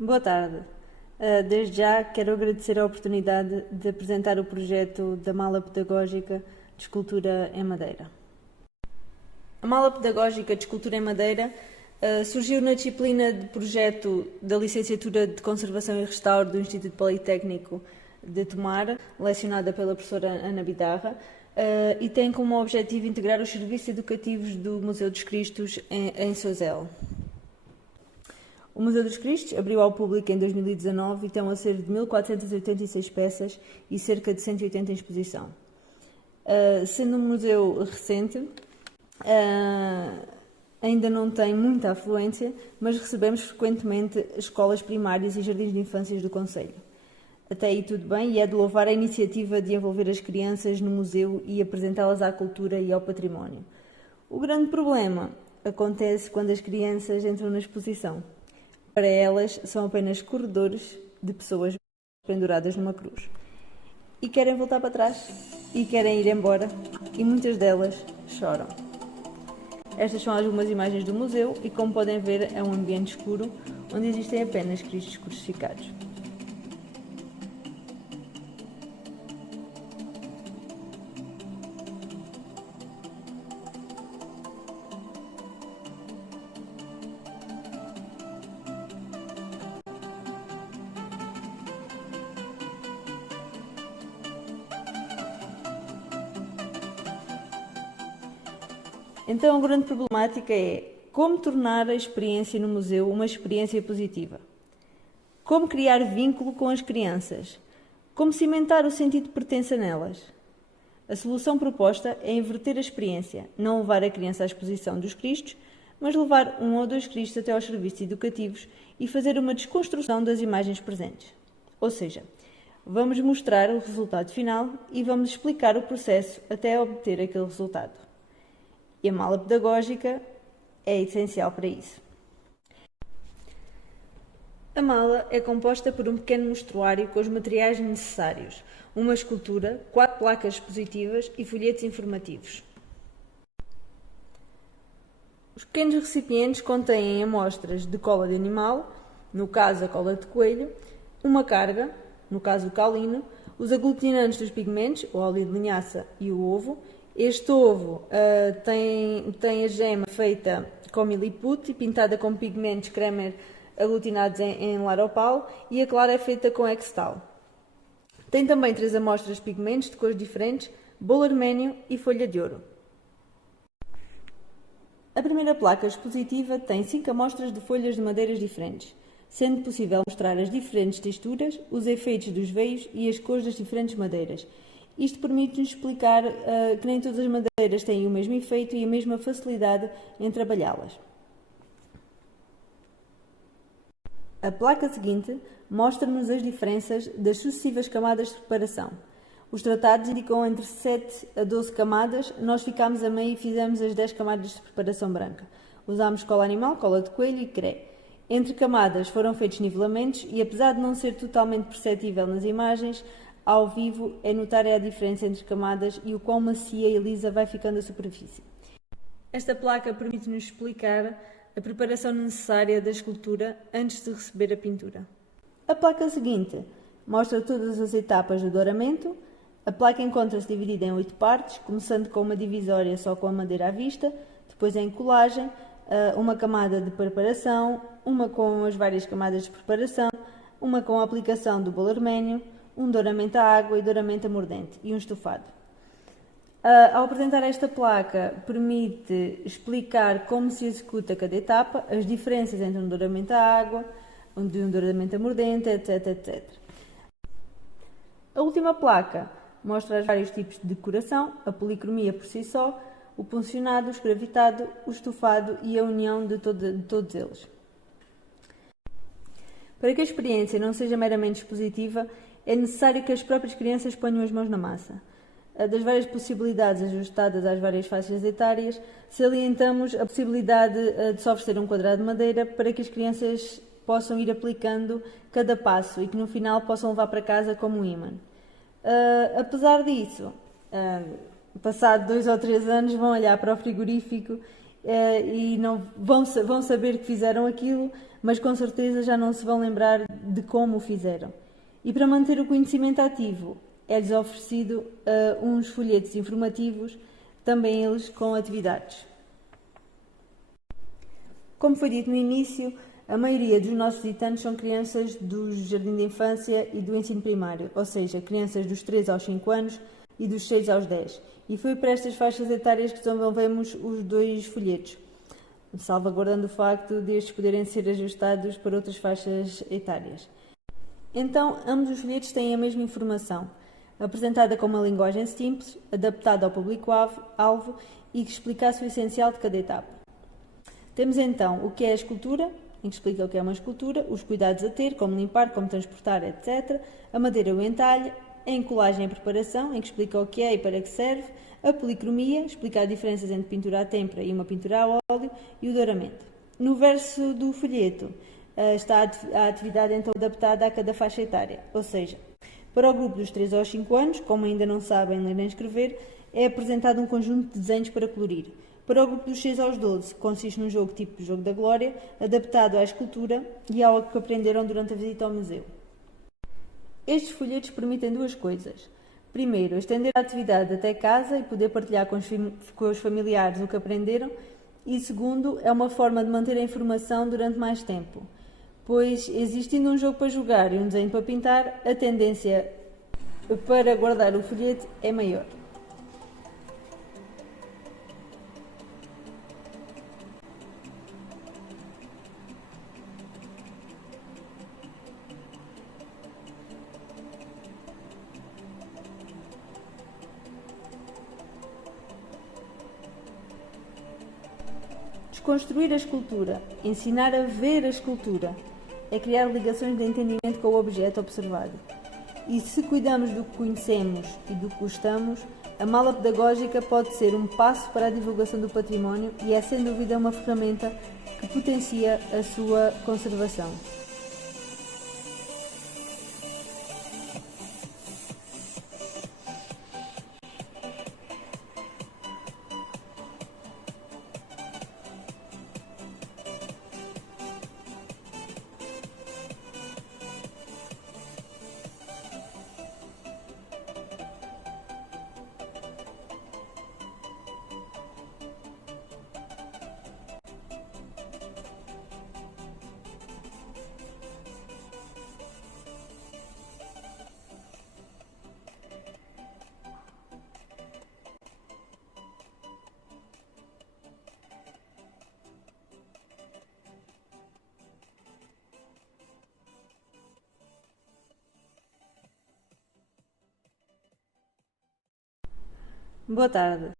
Boa tarde. Desde já quero agradecer a oportunidade de apresentar o projeto da Mala Pedagógica de Escultura em Madeira. A Mala Pedagógica de Escultura em Madeira surgiu na disciplina de projeto da Licenciatura de Conservação e Restauro do Instituto Politécnico de Tomar, lecionada pela professora Ana Bidarra, e tem como objetivo integrar os serviços educativos do Museu dos Cristos em Sozel. O Museu dos Cristos abriu ao público em 2019 e tem um acervo de 1486 peças e cerca de 180 em exposição. Sendo um museu recente, ainda não tem muita afluência, mas recebemos frequentemente escolas primárias e jardins de infâncias do concelho. Até aí tudo bem, e é de louvar a iniciativa de envolver as crianças no museu e apresentá-las à cultura e ao património. O grande problema acontece quando as crianças entram na exposição. Para elas, são apenas corredores de pessoas penduradas numa cruz. E querem voltar para trás, e querem ir embora, e muitas delas choram. Estas são algumas imagens do museu e, como podem ver, é um ambiente escuro, onde existem apenas cristos crucificados. Então, a grande problemática é como tornar a experiência no museu uma experiência positiva. Como criar vínculo com as crianças. Como cimentar o sentido de pertença nelas. A solução proposta é inverter a experiência, não levar a criança à exposição dos Cristos, mas levar um ou dois Cristos até aos serviços educativos e fazer uma desconstrução das imagens presentes. Ou seja, vamos mostrar o resultado final e vamos explicar o processo até obter aquele resultado. E a mala pedagógica é essencial para isso. A mala é composta por um pequeno mostruário com os materiais necessários, uma escultura, 4 placas expositivas e folhetos informativos. Os pequenos recipientes contêm amostras de cola de animal, no caso a cola de coelho, uma carga, no caso o caulino, os aglutinantes dos pigmentos, o óleo de linhaça e o ovo. Este ovo tem a gema feita com miliput e pintada com pigmentos cremer aglutinados em laropal, e a clara é feita com extal. Tem também 3 amostras de pigmentos de cores diferentes, bolo arménio e folha de ouro. A primeira placa expositiva tem 5 amostras de folhas de madeiras diferentes, sendo possível mostrar as diferentes texturas, os efeitos dos veios e as cores das diferentes madeiras. Isto permite-nos explicar que nem todas as madeiras têm o mesmo efeito e a mesma facilidade em trabalhá-las. A placa seguinte mostra-nos as diferenças das sucessivas camadas de preparação. Os tratados indicam entre 7 a 12 camadas, nós ficámos a meio e fizemos as 10 camadas de preparação branca. Usámos cola animal, cola de coelho e cré. Entre camadas foram feitos nivelamentos e, apesar de não ser totalmente perceptível nas imagens, ao vivo é notar a diferença entre camadas e o quão macia e lisa vai ficando a superfície. Esta placa permite-nos explicar a preparação necessária da escultura antes de receber a pintura. A placa seguinte mostra todas as etapas do douramento. A placa encontra-se dividida em 8 partes, começando com uma divisória só com a madeira à vista, depois em colagem, uma camada de preparação, uma com as várias camadas de preparação, uma com a aplicação do bolo arménio, um douramento à água e douramento a mordente e um estofado. Ao apresentar esta placa, permite explicar como se executa cada etapa, as diferenças entre um douramento à água, de um douramento a mordente, etc, etc. A última placa mostra os vários tipos de decoração, a policromia por si só, o puncionado, o escravitado, o estofado e a união de todos eles. Para que a experiência não seja meramente expositiva, é necessário que as próprias crianças ponham as mãos na massa. Das várias possibilidades ajustadas às várias faixas etárias, salientamos a possibilidade de se oferecer um quadrado de madeira para que as crianças possam ir aplicando cada passo e que no final possam levar para casa como um ímã. Apesar disso, passado 2 ou 3 anos, vão olhar para o frigorífico e não vão saber que fizeram aquilo, mas com certeza já não se vão lembrar de como o fizeram. E para manter o conhecimento ativo, é-lhes oferecido uns folhetos informativos, também eles com atividades. Como foi dito no início, a maioria dos nossos visitantes são crianças do jardim de infância e do ensino primário, ou seja, crianças dos 3 aos 5 anos e dos 6 aos 10. E foi para estas faixas etárias que desenvolvemos os 2 folhetos, salvaguardando o facto de estes poderem ser ajustados para outras faixas etárias. Então, ambos os folhetos têm a mesma informação, apresentada com uma linguagem simples, adaptada ao público-alvo e que explicasse o essencial de cada etapa. Temos então o que é a escultura, em que explica o que é uma escultura, os cuidados a ter, como limpar, como transportar, etc. A madeira e o entalhe, a encolagem e a preparação, em que explica o que é e para que serve, a policromia, explica as diferenças entre pintura à têmpera e uma pintura a óleo, e o douramento. No verso do folheto está a atividade então adaptada a cada faixa etária, ou seja, para o grupo dos 3 aos 5 anos, como ainda não sabem ler nem escrever, é apresentado um conjunto de desenhos para colorir. Para o grupo dos 6 aos 12, consiste num jogo tipo Jogo da Glória, adaptado à escultura e ao que aprenderam durante a visita ao museu. Estes folhetos permitem 2 coisas. Primeiro, estender a atividade até casa e poder partilhar com os familiares o que aprenderam. E segundo, é uma forma de manter a informação durante mais tempo, pois existindo um jogo para jogar e um desenho para pintar, a tendência para guardar o folheto é maior. Desconstruir a escultura, ensinar a ver a escultura, é criar ligações de entendimento com o objeto observado. E se cuidamos do que conhecemos e do que gostamos, a mala pedagógica pode ser um passo para a divulgação do património e é sem dúvida uma ferramenta que potencia a sua conservação. Boa tarde.